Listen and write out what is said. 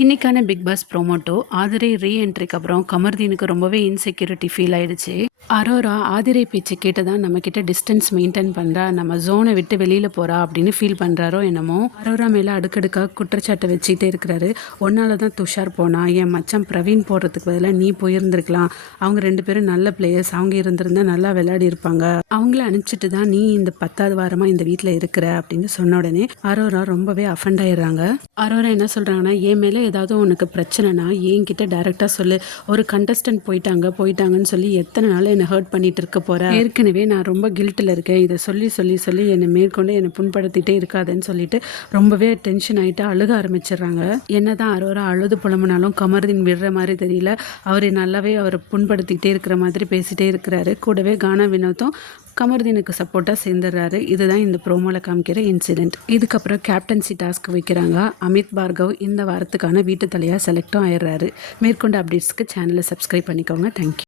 இன்னைக்கான Bigg Boss ப்ரோமோட்டோ ஆதிரை ரீஎன்ட்ரிக்கு அப்புறம் கமர்தீனுக்கு ரொம்பவே இன்செக்யூரிட்டி ஃபீல் ஆயிடுச்சு. அரோரா ஆதிரை பேச்சு கேட்டு தான் நம்ம கிட்ட டிஸ்டன்ஸ் மெயின்டைன் பண்றா நம்ம ஜோனை விட்டு வெளியில போறா அப்படின்னு ஃபீல் பண்றாரோ என்னமோ அரோரா மேல அடுக்கடுக்கா குற்றச்சாட்டை வச்சுட்டே இருக்கிறாரு. ஒன்னால தான் துஷார் போனா என் மச்சான் பிரவீன் போடுறதுக்கு பதிலாக நீ போயிருந்திருக்கலாம். அவங்க ரெண்டு பேரும் நல்ல பிளேயர்ஸ் அவங்க இருந்திருந்தா நல்லா விளையாடி இருப்பாங்க. அவங்கள அனுப்பிச்சிட்டு தான் நீ இந்த பத்தாவது வாரமா இந்த வீட்டில் இருக்கிற அப்படின்னு சொன்ன உடனே அரோரா ரொம்பவே அஃபண்ட் ஆயிடுறாங்க. அரோரா என்ன சொல்கிறாங்கன்னா என் மேலே ஏதாவது உனக்கு பிரச்சனைனா என்கிட்ட டேரெக்டாக சொல்லு. ஒரு கண்டஸ்டன்ட் போயிட்டாங்க போயிட்டாங்கன்னு சொல்லி எத்தனை நாள் என்னை ஹர்ட் பண்ணிட்டு இருக்க போகிறேன் ஏற்கனவே நான் ரொம்ப கில்ட்டில் இருக்கேன். இதை சொல்லி சொல்லி சொல்லி என்னை மேற்கொண்டு என்னை புண்படுத்திட்டே இருக்காதுன்னு சொல்லிட்டு ரொம்பவே டென்ஷன் ஆகிட்டு அழுக ஆரம்பிச்சிடுறாங்க. என்ன தான் அரோரா அழுது புலம்புனாலும் கமர்தீன் விடுற மாதிரி தெரியல. அவர் நல்லாவே அவரை புண்படுத்திக்கிட்டே இருக்கிற மாதிரி பேசிகிட்டே இருக்கிறாரு. கூடவே கானா வினோத்தும் கமர்தீனுக்கு சப்போர்ட்டாக சேர்ந்துடுறாரு. இதுதான் இந்த ப்ரோமோவில் காமிக்கிற இன்சிடெண்ட் இதுக்கப்புறம் கேப்டன்சி டாஸ்க் வைக்கிறாங்க. அமித் பார்கவ் இந்த வாரத்துக்கான வீட்டு தலையாக செலக்டும் ஆயிடுறாரு. மேற்கொண்ட அப்டேட்ஸ்க்கு சேனலை சப்ஸ்கிரைப் பண்ணிக்கோங்க. தேங்க்யூ